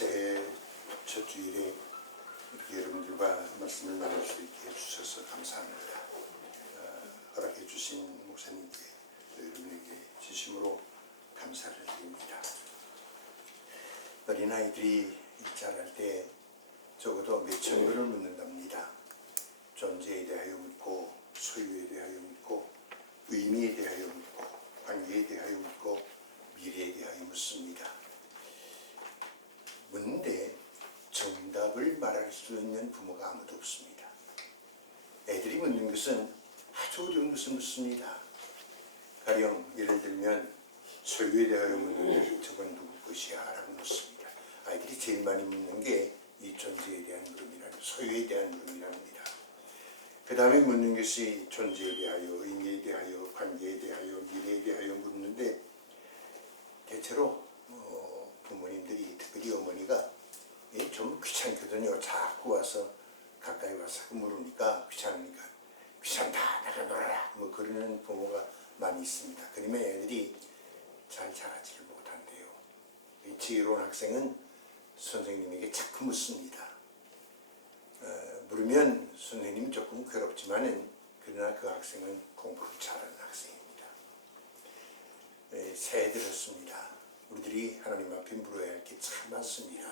새해 첫 주일에 이렇게 여러분들과 말씀을 나눌 수 있게 해주셔서 감사합니다. 허락해 주신 목사님께 또 여러분에게 진심으로 감사를 드립니다. 어린아이들이 자랄 때 적어도 몇천 번을 묻는답니다. 존재에 대하여 묻고, 소유에 대하여 묻고, 의미에 대하여 묻고, 관계에 대하여 묻고, 미래에 대하여 묻습니다. 묻는데 정답을 말할 수 있는 부모가 아무도 없습니다. 애들이 묻는 것은 아주 어려운 것을 묻습니다. 가령 예를 들면 소유에 대하여 묻는데 저건 누구 것이야? 라고 묻습니다. 아이들이 제일 많이 묻는 게 이 존재에 대한 물음이라는, 소유에 대한 물음이랍니다. 그 다음에 묻는 것이 존재에 대하여, 의미에 대하여, 관계에 대하여, 미래에 대하여 묻는데 대체로 부모님들이, 특별히 어머니가 좀 귀찮거든요. 자꾸 와서 가까이 와서 물으니까 귀찮으니까 귀찮다, 나가 놀아라, 뭐 그러는 부모가 많이 있습니다. 그러면 애들이 잘 자라지를 못한대요. 지혜로운 학생은 선생님에게 자꾸 묻습니다. 물으면 선생님이 조금 괴롭지만은 그러나 그 학생은 공부를 잘하는 학생입니다. 새해 들었습니다. 우리들이 하나님 앞에 물어야 할 게 참 많습니다.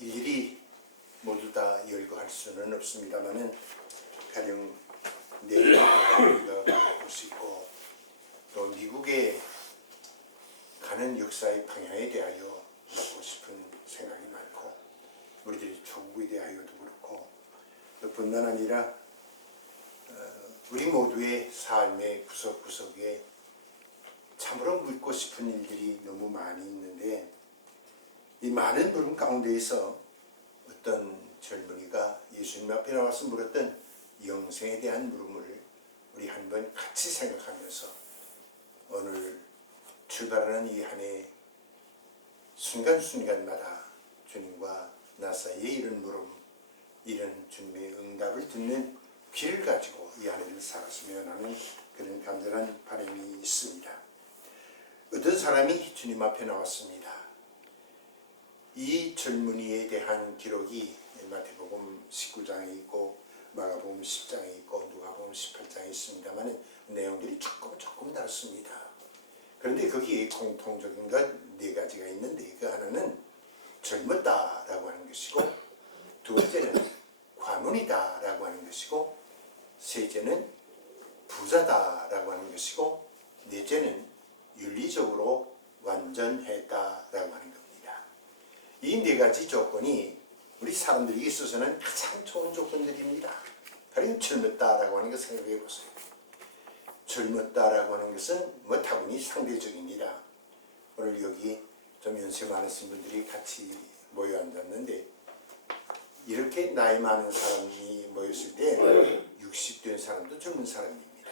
일일이 모두 다 열거할 수는 없습니다만은 가령 내일 우리가 볼 수 있고 또 미국에 가는 역사의 방향에 대하여 묻고 싶은 생각이 많고 우리들이 조국에 대하여도 그렇고 또 뿐만 아니라 우리 모두의 삶의 구석구석에 참으로 묻고 싶은 일들이 너무 많이 있는데 이 많은 물음 가운데에서 어떤 젊은이가 예수님 앞에 나와서 물었던 영생에 대한 물음을 우리 한번 같이 생각하면서 오늘 출발하는 이 한 해 순간순간마다 주님과 나 사이에 이런 물음, 이런 주님의 응답을 듣는 귀를 가지고 이 한 해를 살았으면 하는 그런 간절한 바람이 있습니다. 어떤 사람이 주님 앞에 나왔습니다. 이 젊은이에 대한 기록이 마태복음 19장에 있고 마가복음 10장에 있고 누가복음 18장에 있습니다만 내용들이 조금 다릅니다. 그런데 거기에 공통적인 것 네 가지가 있는데 그 하나는 젊었다라고 하는 것이고 두 번째는 관원이다라고 하는 것이고 셋째는 부자다라고 하는 것이고 넷째는 윤리적으로 완전했다라고 하는 겁니다. 이 네 가지 조건이 우리 사람들에게 있어서는 가장 좋은 조건들입니다. 가령 젊었다라고 하는 것을 생각해 보세요. 젊었다라고 하는 것은 뭐 다분히 상대적입니다. 오늘 여기 좀 연세 많으신 분들이 같이 모여 앉았는데 이렇게 나이 많은 사람이 모였을 때 60 된 사람도 젊은 사람입니다.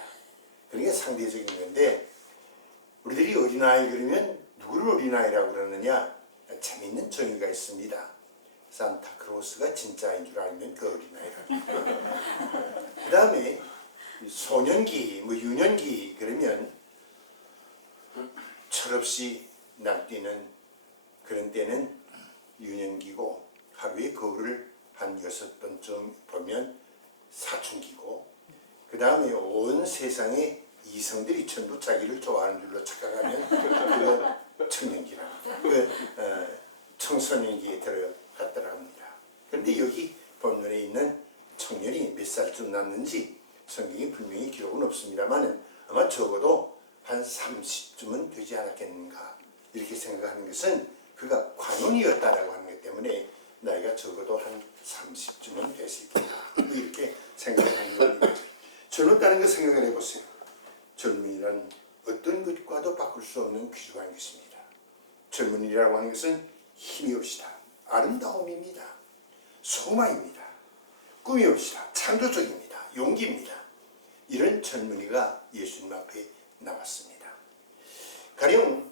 그러니까 상대적인 건데 우리들이 어린아이 그러면 누구를 어린아이라고 그러느냐? 재미있는 정의가 있습니다. 산타크로스가 진짜인 줄 알면 그 어린아이라. 그 다음에 소년기, 뭐 유년기 그러면 철없이 날뛰는 그런 때는 유년기고 하루에 거울을 한 6번쯤 보면 사춘기고 그 다음에 온 세상의 이성들이 전부 자기를 좋아하는 줄로 착각하면 그거 청년기랍니다. 청소년기에 들어갔더라 합니다. 그런데 여기 본문에 있는 청년이 몇 살쯤 났는지 성경이 분명히 기록은 없습니다만 아마 적어도 한 30쯤은 되지 않았겠는가 이렇게 생각하는 것은 그가 관원이었다라고 하는 것 때문에 나이가 적어도 한 30쯤은 됐을 거다 이렇게 생각하는 겁니다. 젊었다는 걸 생각을 해보세요. 젊은이란 어떤 것과도 바꿀 수 없는 귀중한 것입니다. 젊은이라고 하는 것은 힘이 옵시다. 아름다움입니다. 소망입니다. 꿈이 옵시다. 창조적입니다. 용기입니다. 이런 젊은이가 예수님 앞에 나왔습니다. 가령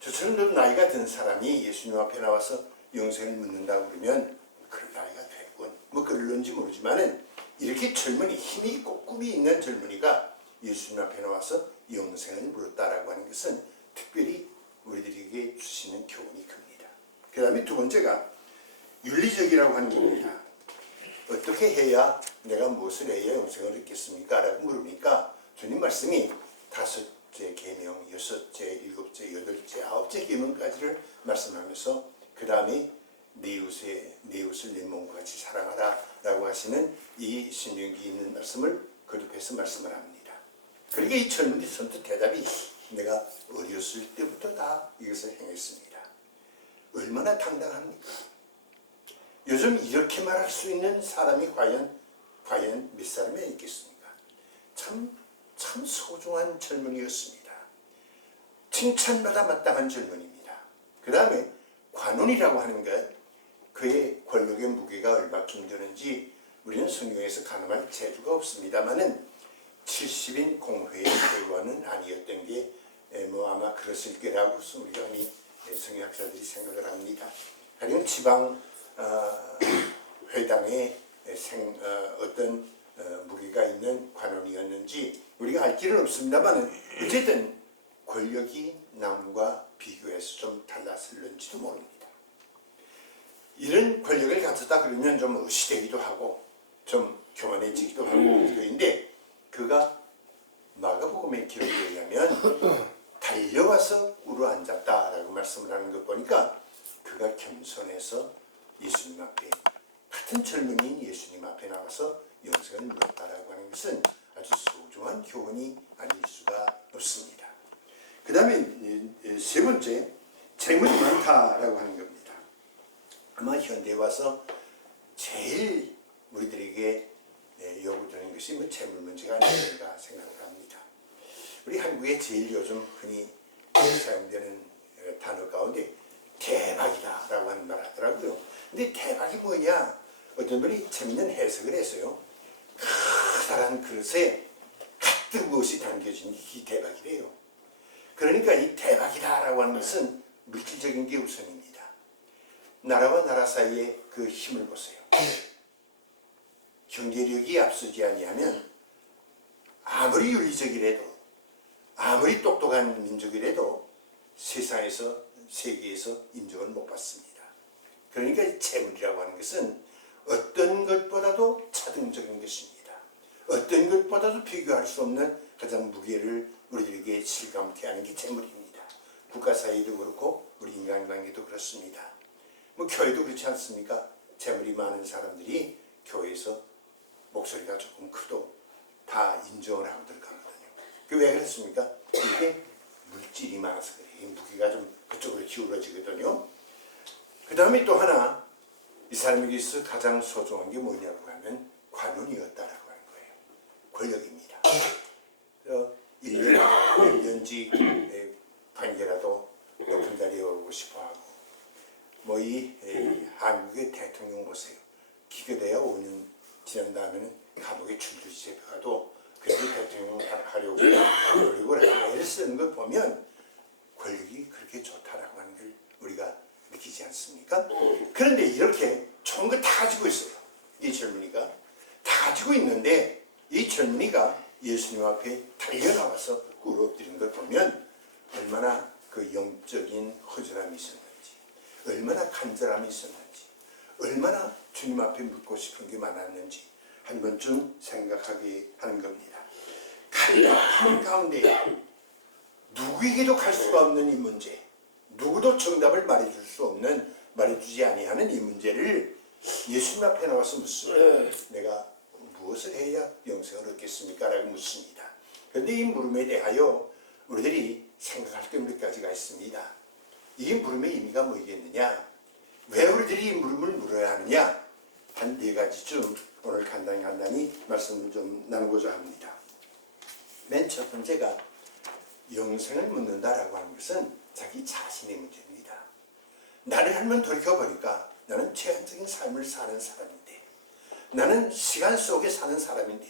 저처럼 나이가 든 사람이 예수님 앞에 나와서 영생을 묻는다고 그러면 그런 나이가 됐군 뭐 그럴런지 모르지만은 이렇게 젊은이, 힘이 있고 꿈이 있는 젊은이가 예수님 앞에 나와서 영생을 물었다라고 하는 것은 특별히 우리들에게 주시는 교훈이 큽니다. 그 다음에 두 번째가 윤리적이라고 하는 겁니다. 어떻게 해야 내가 무엇을 해야 영생을 얻겠습니까? 라고 물으니까 주님 말씀이 5째 계명, 6째, 7째, 8째, 9째 계명까지를 말씀하면서 그 다음에 내 이웃을 내 몸과 같이 사랑하라 라고 하시는 이 신명기 있는 말씀을 거듭해서 말씀을 합니다. 그러니까 이 젊은이 선뜻 대답이 내가 어렸을 때부터 다 이것을 행했습니다. 얼마나 당당합니까? 요즘 이렇게 말할 수 있는 사람이 과연 몇 사람이 있겠습니까? 참 소중한 젊은이였습니다. 칭찬받아 마땅한 젊은이입니다. 그 다음에 관원이라고 하는 것, 그의 권력의 무게가 얼마큼 되는지 우리는 성경에서 가늠할 재주가 없습니다만은 70인 공회의 결과는 아니었던 게 아마 그랬을 거라고 우리가 흔히 성경학자들이 생각을 합니다. 가령 지방 회당에 어떤 무게가 있는 관원이었는지 우리가 알 길은 없습니다만 어쨌든 권력이 남과 비교해서 좀 달랐을는지도 모릅니다. 이런 권력을 갖췄다 그러면 좀 의시되기도 하고 좀 교만해지기도 하고 그런데 그가 마가복음의 기록에 의하면 달려와서 꿇어 앉았다라고 말씀을 하는 것 보니까 그가 겸손해서 예수님 앞에 같은 젊은이인 예수님 앞에 나와서 영생을 물었다라고 하는 것은 아주 소중한 교훈이 아닐 수가 없습니다. 그 다음에 세 번째, 재물이 많다라고 하는 겁니다. 아마 현대에 와서 제일 우리들에게 요구되는 것이 뭐 재물 문제가 아닌가 생각을 합니다. 우리 한국에 제일 요즘 흔히 사용되는 단어 가운데 대박이다라고 하는 말 하더라고요. 근데 대박이 뭐냐? 어떤 분이 재밌는 해석을 했어요. 커다란 그릇에 가득 무엇이 담겨진 게 대박이래요. 그러니까 이 대박이다라고 하는 것은 물질적인 게 우선입니다. 나라와 나라 사이의 그 힘을 보세요. 경제력이 앞서지 아니하면 아무리 윤리적이라도 아무리 똑똑한 민족이라도 세상에서 세계에서 인정을 못 받습니다. 그러니까 재물이라고 하는 것은 어떤 것보다도 차등적인 것입니다. 어떤 것보다도 비교할 수 없는 가장 무게를 우리들에게 실감케 하는 게 재물입니다. 국가 사이도 그렇고 우리 인간관계도 그렇습니다. 뭐 교회도 그렇지 않습니까? 재물이 많은 사람들이 교회에서 목소리가 조금 커도 다 인정을 하고 들어가거든요. 왜 그렇습니까? 이게 물질이 많아서 그래요. 무게가 좀 그쪽으로 기울어지거든요. 그 다음에 또 하나 이 사람에게서 가장 소중한 게 뭐냐고 하면 관원이었다라고 하는 거예요. 권력입니다. 1년직 관계라도 높은 자리에 오르고 싶어하고 뭐 이 한국의 대통령 보세요. 기교대야 5년 지난 다음에는 감옥에 줄줄이 잡혀가도 그래도 대통령 하려고 노력을 애를 쓰는 걸 보면 권력이 그렇게 좋다라고 하는 걸 우리가 느끼지 않습니까? 그런데 이렇게 좋은 거 다 가지고 있어요. 이 젊은이가 다 가지고 있는데 이 젊은이가 예수님 앞에 달려나와서 꿇어 엎드린 걸 보면 얼마나 그 영적인 허전함이 있었는지, 얼마나 간절함이 있었는지, 얼마나 주님 앞에 묻고 싶은 게 많았는지 한 번쯤 생각하게 하는 겁니다. 간략한 가운데 누구에게도 갈 수가 없는 이 문제, 누구도 정답을 말해주지 아니하는 이 문제를 예수님 앞에 나와서 묻습니다. 내가 무엇을 해야 영생을 얻겠습니까? 라고 묻습니다. 그런데 이 물음에 대하여 우리들이 생각할 게 몇 가지가 있습니다. 이 물음의 의미가 뭐겠느냐? 왜 우리들이 이 물음을 물어야 하느냐? 한 4가지쯤 오늘 간단히 말씀을 좀 나누고자 합니다. 맨 첫 번째가 영생을 묻는다라고 하는 것은 자기 자신의 문제입니다. 나를 한번 돌이켜보니까 나는 제한적인 삶을 사는 사람인데, 나는 시간 속에 사는 사람인데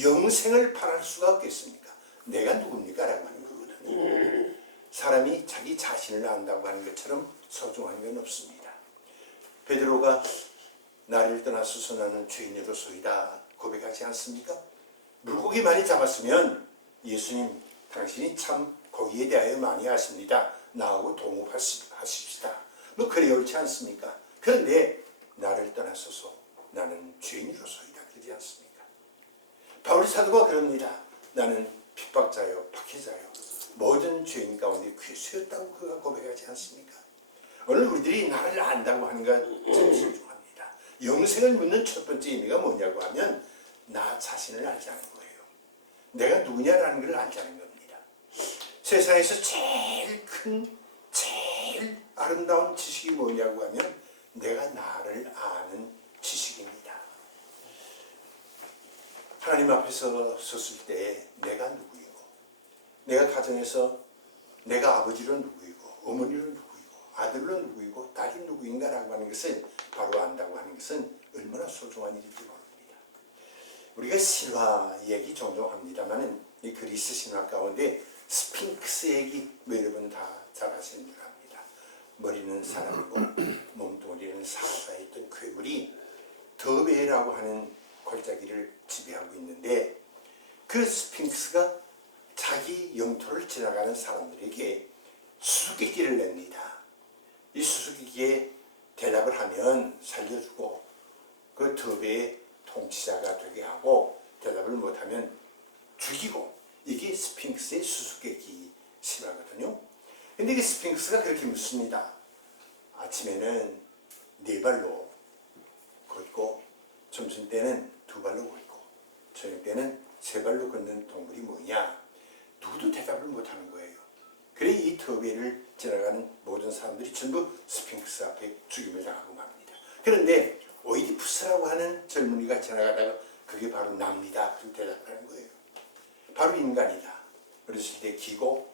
영생을 바랄 수가 없겠습니까? 내가 누굽니까? 라고 하는 거거든요. 사람이 자기 자신을 안다고 하는 것처럼 소중한 건 없습니다. 베드로가 나를 떠나서서 나는 죄인으로소이다 고백하지 않습니까? 물고기 많이 잡았으면 예수님 당신이 참 거기에 대하여 많이 아십니다. 나하고 동업하십시다. 뭐 그래 옳지 않습니까? 그런데 나를 떠나소서 나는 죄인으로서이다 그러지 않습니까? 바울 사도가 그럽니다. 나는 핍박자요 박해자요 모든 죄인 가운데 괴수였다고 그가 고백하지 않습니까? 오늘 우리들이 나를 안다고 하는 것 참 소중합니다. 영생을 묻는 첫 번째 의미가 뭐냐고 하면 나 자신을 알자는 거예요. 내가 누구냐라는 걸 알자는 겁니다. 세상에서 제일 큰 제일 아름다운 지식이 뭐냐고 하면 내가 나를 아는 지식입니다. 하나님 앞에서 섰을 때 내가 누구이고 내가 가정에서 내가 아버지로 누구이고 어머니로 누구이고 아들로 누구이고 딸이 누구인가라고 하는 것을 바로 안다고 하는 것은 얼마나 소중한 일인지 모릅니다. 우리가 신화 얘기 종종 합니다만 이 그리스 신화 가운데 스핑크스 얘기 여러분 다 잘 아시는 줄 압니다. 머리는 사람이고 몸뚱아리는 사자에 있던 괴물이 더베라고 하는 골짜기를 지배하고 있는데 그 스핑크스가 자기 영토를 지나가는 사람들에게 수수께끼를 냅니다. 이 수수께끼에 대답을 하면 살려주고 그 더베의 통치자가 되게 하고 대답을 못하면 죽이고 이게 스핑크스의 수수께끼 실화거든요. 근데 이 스핑크스가 그렇게 묻습니다. 아침에는 네 발로 걷고 점심 때는 두 발로 걷고 저녁 때는 세 발로 걷는 동물이 뭐냐? 누구도 대답을 못하는 거예요. 그래 이 더베를 지나가는 모든 사람들이 전부 스핑크스 앞에 죽임을 당하고 맙니다. 그런데 오이디푸스라고 하는 젊은이가 지나가다가 그게 바로 납니다. 그렇게 대답하는 거예요. 바로 인간이다. 어렸을 때 기고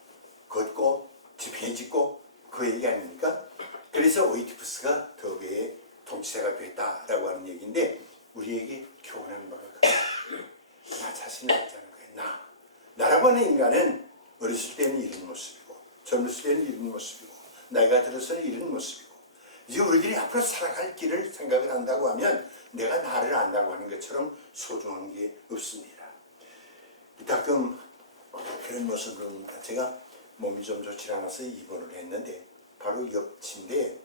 걷고 지팡이 짚고 그 얘기 아닙니까? 그래서 오이디푸스가 더베의 통치자가 됐다라고 하는 얘기인데 우리에게 교훈하는 바가 나 자신을 알자는 거예요. 나라고 하는 인간은 어렸을 때는 이런 모습이고 젊었을 때는 이런 모습이고 나이가 들어서는 이런 모습이고 이제 우리들이 앞으로 살아갈 길을 생각을 한다고 하면 내가 나를 안다고 하는 것처럼 소중한 게 없습니다. 가끔 그런 모습을 봅니다. 제가 몸이 좀 좋지 않아서 입원을 했는데 바로 옆 침대에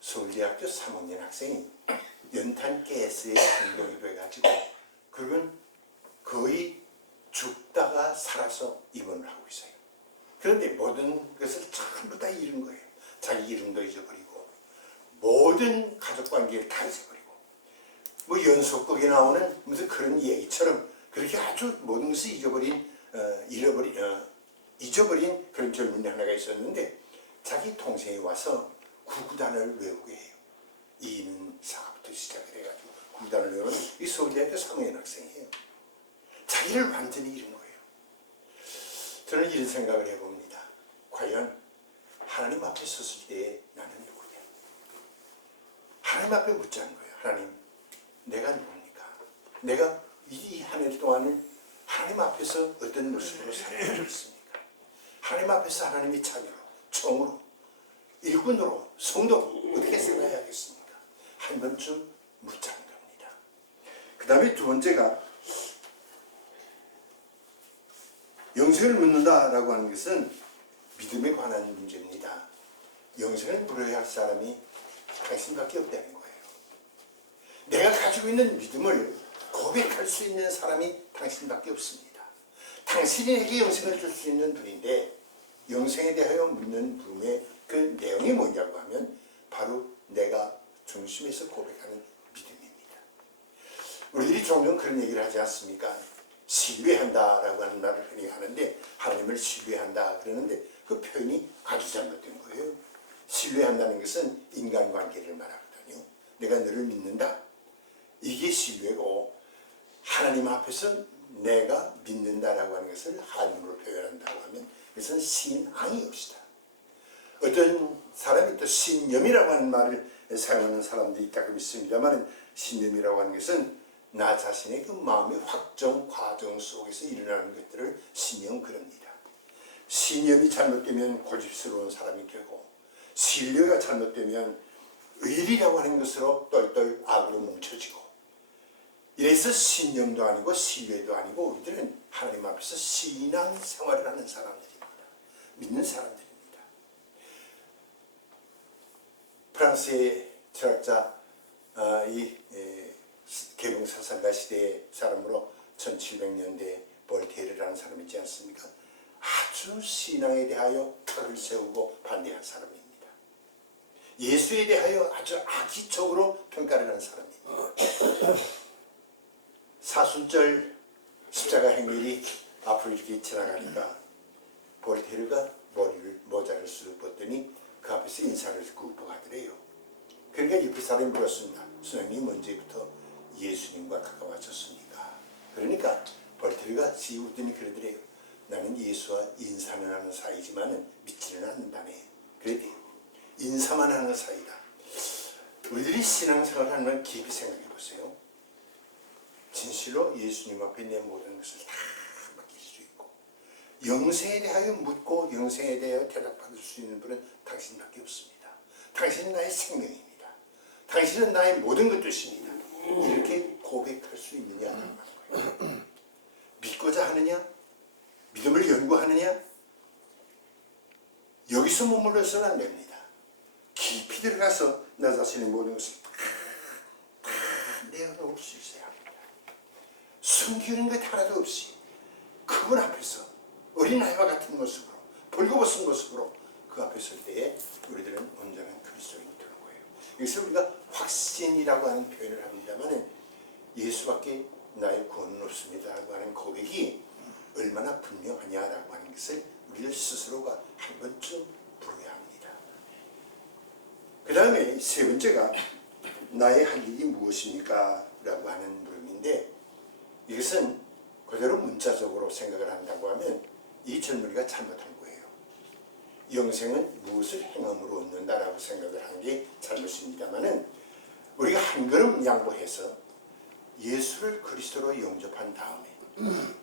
서울대학교 3학년 학생이 연탄 가스에 중독이 돼가지고 그건 거의 죽다가 살아서 입원을 하고 있어요. 그런데 모든 것을 전부 다 잃은 거예요. 자기 이름도 잊어버리고 모든 가족관계를 다 잊어버리고 뭐 연속극에 나오는 무슨 그런 얘기처럼 그렇게 아주 모든 것을 잊어버린 그런 젊은이 하나가 있었는데 자기 동생이 와서 구구단을 외우게 해요. 이는 사부터 시작을 해가지고 구구단을 외우는 이 서울대학교 3학년 학생이에요. 자기를 완전히 잃은 거예요. 저는 이런 생각을 해봅니다. 과연 하나님 앞에 섰을 때 나는 누구냐? 하나님 앞에 묻자는 거예요. 하나님, 내가 누굽니까? 내가 이 한 해 동안을 하나님 앞에서 어떤 모습으로 살아가고 있습니까? 하나님 앞에서 하나님의 자녀로, 종으로, 일꾼으로, 성도 어떻게 살아야겠습니까? 한 번쯤 묻자는 겁니다. 그 다음에 두 번째가 영생을 묻는다라고 하는 것은 믿음에 관한 문제입니다. 영생을 물어야 할 사람이 당신밖에 없다는 거예요. 내가 가지고 있는 믿음을 고백할 수 있는 사람이 당신밖에 없습니다. 당신이 내게 영생을 줄 수 있는 분인데 영생에 대하여 묻는 물음의 그 내용이 뭐냐고 하면 바로 내가 중심에서 고백하는 믿음입니다. 우리들이 종종 그런 얘기를 하지 않습니까? 신뢰한다라고 하는 말을 흔히 하는데 하나님을 신뢰한다 그러는데 그 표현이 아주 잘못된 거예요. 신뢰한다는 것은 인간관계를 말하거든요. 내가 너를 믿는다. 이게 신뢰고 하나님 앞에서 내가 믿는다라고 하는 것을 한문으로 표현한다고 하면 그것은 신앙이옵시다. 어떤 사람이 또 신념이라고 하는 말을 사용하는 사람들이 있다고 믿습니다만 신념이라고 하는 것은 나 자신의 그 마음의 확정 과정 속에서 일어나는 것들을 신념 그럽니다. 신념이 잘못되면 고집스러운 사람이 되고 신뢰가 잘못되면 의리라고 하는 것으로 똘똘 악으로 뭉쳐지고 이래서 신념도 아니고 신뢰도 아니고 우리들은 하나님 앞에서 신앙 생활을 하는 사람들입니다. 믿는 사람들입니다. 프랑스의 철학자 계룡사상가 시대의 사람으로 1700년대 볼테르라는 사람이 있지 않습니까? 아주 신앙에 대하여 턱을 세우고 반대한 사람입니다. 예수에 대하여 아주 악의적으로 평가를 한 사람입니다. 사순절 십자가 행렬이 앞으로 이렇게 지나가니까 볼테르가 모자를 쓱 벗더니 그 앞에서 인사를 구up하더래요. 그러니까 옆에 사람이 물었습니다. 선생님 언제부터 예수님과 가까워졌습니까? 그러니까 볼테르가 지웃더니 그러더래요. 나는 예수와 인사는 하는 사이지만 믿지는 않는다네. 그랬대요. 인사만 하는 사이다. 우리들이 신앙생활을 하면 깊이 생각해 보세요. 진실로 예수님 앞에 내 모든 것을 다 맡길 수 있고 영생에 대하여 묻고 영생에 대하여 대답받을 수 있는 분은 당신밖에 없습니다. 당신은 나의 생명입니다. 당신은 나의 모든 것 되십니다. 이렇게 고백할 수 있느냐라는 거예요. 믿고자 하느냐? 믿음을 연구하느냐? 여기서 머물러서는 안 됩니다. 깊이 들어가서 나 자신의 모든 것을 다 내어놓을 수 있어야 합니다. 숨기는 것 하나도 없이 그분 앞에서 어린아이와 같은 모습으로 벌거벗은 모습으로 그 앞에 설 때에 우리들은 온전한 그리스도인이 되는 거예요. 여기서 우리가 확신이라고 하는 표현을 합니다만 예수밖에 나의 구원은 없습니다라고 하는 고백이 얼마나 분명하냐라고 하는 것을 우리들 스스로가 한 번쯤 물어야 합니다. 그 다음에 세 번째가 나의 할 일이 무엇입니까? 라고 하는 물음인데 이것은 그대로 문자적으로 생각을 한다고 하면 이 젊은이가 잘못한 거예요. 영생은 무엇을 행함으로 얻는다라고 생각을 한 게 잘못입니다만은 우리가 한 걸음 양보해서 예수를 그리스도로 영접한 다음에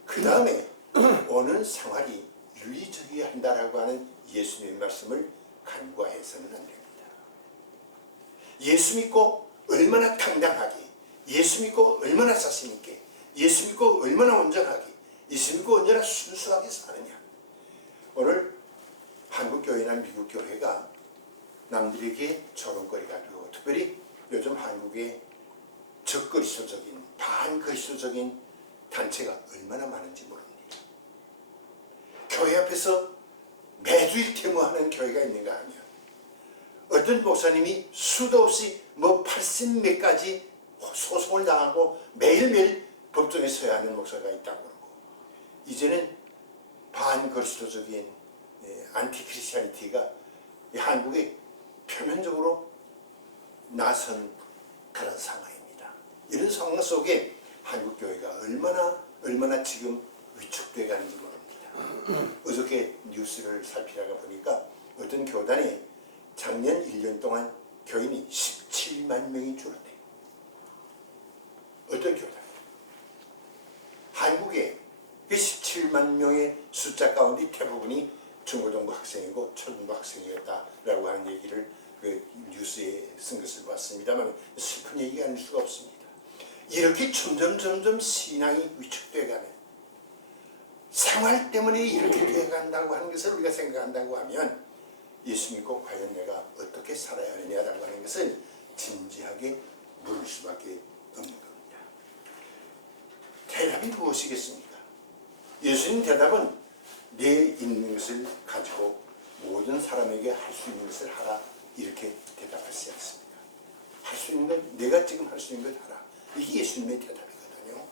그 다음에 오는 생활이 윤리적이어야 한다라고 하는 예수님의 말씀을 간과해서는 안 됩니다. 예수 믿고 얼마나 당당하게, 예수 믿고 얼마나 자신 있게, 예수 믿고 얼마나 온전하게, 예수 믿고 얼마나 순수하게 사느냐. 오늘 한국 교회나 미국 교회가 남들에게 조롱거리가 되고 특별히 요즘 한국의 적그리스도적인 반그리스도적인 단체가 얼마나 많은지 모릅니다. 교회 앞에서 매주일 데모하는 교회가 있는가 하면 어떤 목사님이 수도 없이 80몇 가지 소송을 당하고 매일매일 법정에 서야 하는 목사가 있다고 그러고 이제는 반그리스도적인 안티크리스티아니티가 한국에 표면적으로 나선 그런 상황입니다. 이런 상황 속에 한국 교회가 얼마나 지금 위축돼 가는지 모릅니다. 어저께 뉴스를 살피다가 보니까 어떤 교단에 작년 1년 동안 교인이 17만 명이 줄었대요. 어떤 교단? 한국에 그 17만 명의 숫자 가운데 대부분이 중고등부 학생이고 초등부 학생이었다라고 하는 얘기를 그 뉴스에 쓴 것을 봤습니다만 슬픈 얘기가 아닐 수가 없습니다. 이렇게 점점 신앙이 위축돼가는 생활 때문에 이렇게 돼간다고 하는 것을 우리가 생각한다고 하면 예수 믿고 과연 내가 어떻게 살아야 하느냐라고 하는 것을 진지하게 물을 수밖에 없는 겁니다. 대답이 무엇이겠습니까? 예수님 대답은 내 있는 것을 가지고 모든 사람에게 할 수 있는 것을 하라 이렇게 대답하시지 않습니까? 할 수 있는 것, 내가 지금 할 수 있는 것 하라. 이게 예수님의 대답이거든요.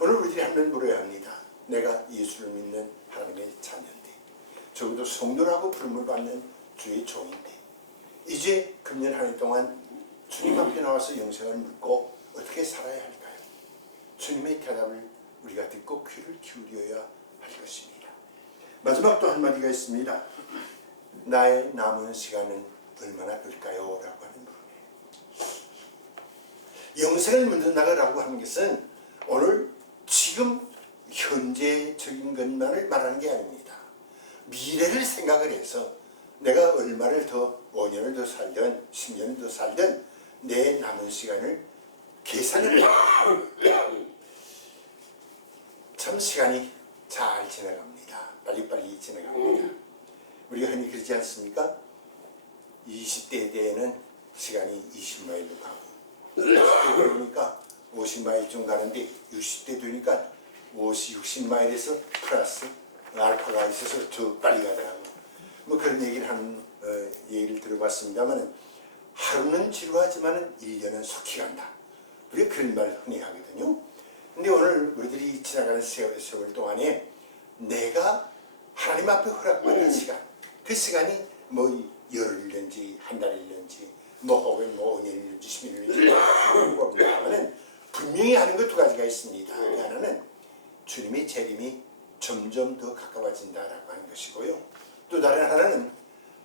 오늘 우리들이 한번 물어야 합니다. 내가 예수를 믿는 하나님의 자녀인데 적어도 성도라고 부름을 받는 주의 종인데 이제 금년 한 해 동안 주님 앞에 나와서 영생을 묻고 어떻게 살아야 할까요? 주님의 대답을 우리가 듣고 귀를 기울여야 할 것입니다. 마지막 또 한마디가 있습니다. 나의 남은 시간은 얼마나 될까요? 라고 하는 부분이에요. 영생을 묻는다고 하는 것은 오늘 지금 현재적인 것만을 말하는 게 아닙니다. 미래를 생각을 해서 내가 얼마를 더 5년을 더 살든 10년을 더 살든 내 남은 시간을 계산을 해요. 참 시간이 잘 지나갑니다. 빨리빨리 지나갑니다. 우리가 흔히 그러지 않습니까? 20대 때에는 시간이 20마일로 가고 40대 그러니까 50마일쯤 가는데 60대 되니까 60마일에서 플러스 알파가 있어서 더 빨리 가더라고요. 뭐 그런 얘기를 하는 얘기를 들어봤습니다만 하루는 지루하지만 1년은 속히 간다. 우리가 그런 말 흔히 하거든요. 근데 오늘 우리들이 지나가는 세월 동안에 내가 하나님 앞에 허락받은 시간, 그 시간이 뭐 열흘인지 한 달일는지 뭐 혹은 뭐 5년일는지 10년일는지 모릅니다만은 분명히 하는 것 두 가지가 있습니다. 하나는 주님의 재림이 점점 더 가까워진다라고 하는 것이고요. 또 다른 하나는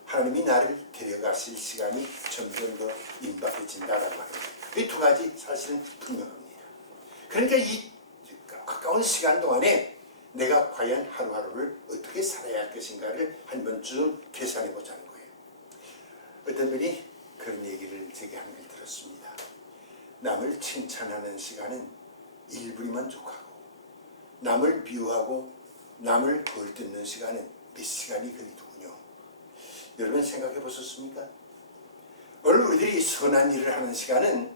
하나님이 나를 데려가실 시간이 점점 더 임박해진다라고 하는 것. 이 두 가지 사실은 분명합니다. 그러니까 이 가까운 시간 동안에 내가 과연 하루하루를 어떻게 살아야 할 것인가를 한 번쯤 계산해 보자는 거예요. 어떤 분이 그런 얘기를 제게 한 걸 들었습니다. 남을 칭찬하는 시간은 1분이면 족하고 남을 비유하고 남을 걸뜯는 시간은 몇 시간이 걸리더군요. 여러분 생각해 보셨습니까? 오늘 우리들이 선한 일을 하는 시간은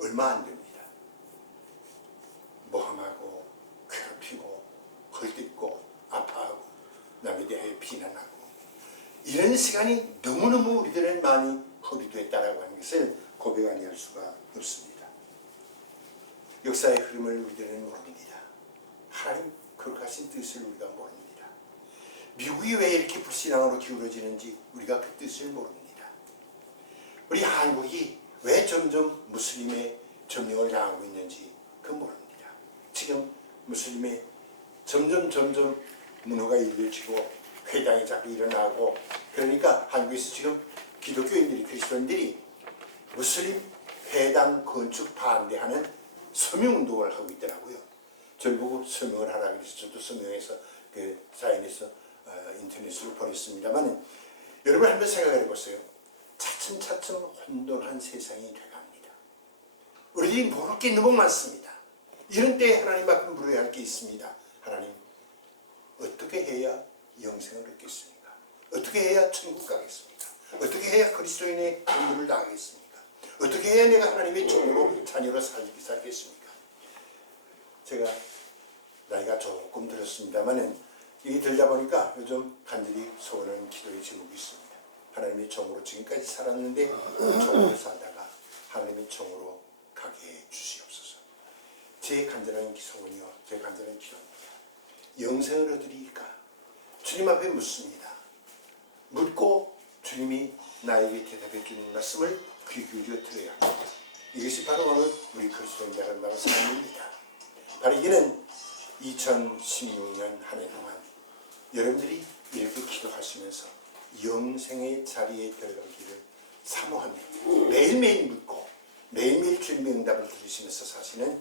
얼마 안 됩니다. 모함하고 괴롭히고 걸뜯고 아파하고 남에 대해 비난하고 이런 시간이 너무너무 우리들은 많이 허비됐다라고 하는 것을 고백 아니할 수가 없습니다. 역사의 흐름을 우리들은 모릅니다. 하나님 거룩하신 뜻을 우리가 모릅니다. 미국이 왜 이렇게 불신앙으로 기울어지는지 우리가 그 뜻을 모릅니다. 우리 한국이 왜 점점 무슬림의 점령을 당하고 있는지 그 모릅니다. 지금 무슬림의 점점 문화가 이루어지고 회당이 자꾸 일어나고 그러니까 한국에서 지금 기독교인들이 그리스도인들이 무슬림 회당 건축 반대하는 서명운동을 하고 있더라고요. 저를 보고 서명을 하라 그래서 저도 서명해서 그 사인에서 인터넷으로 보냈습니다만 여러분 한번 생각해 보세요. 차츰차츰 혼돈한 세상이 돼갑니다. 우리들이 모를 게 너무 많습니다. 이런 때에 하나님 앞에 물어야 할 게 있습니다. 하나님 어떻게 해야 영생을 얻겠습니까? 어떻게 해야 천국 가겠습니까? 어떻게 해야 그리스도인의 의무를 다하겠습니까? 어떻게 해야 내가 하나님의 종으로 자녀로 살겠습니까? 제가 나이가 조금 들었습니다만 이게 들다 보니까 요즘 간절히 소원하는 기도의 제목이 있습니다. 하나님의 종으로 지금까지 살았는데 종으로 살다가 하나님의 종으로 가게 해 주시옵소서. 제 간절한 소원이요, 제 간절한 기도입니다. 영생을 얻으리까? 주님 앞에 묻습니다. 묻고 주님이 나에게 대답해 주는 말씀을 귀 기울여 들어야 합니다. 이것이 바로 오늘 우리 그리스도인들 한다는 삶입니다. 바로 이는 2016년 한 해 동안 여러분들이 이렇게 기도하시면서 영생의 자리에 들어가기를 사모하며 매일매일 묻고 매일매일 주님의 응답을 들으시면서 사시는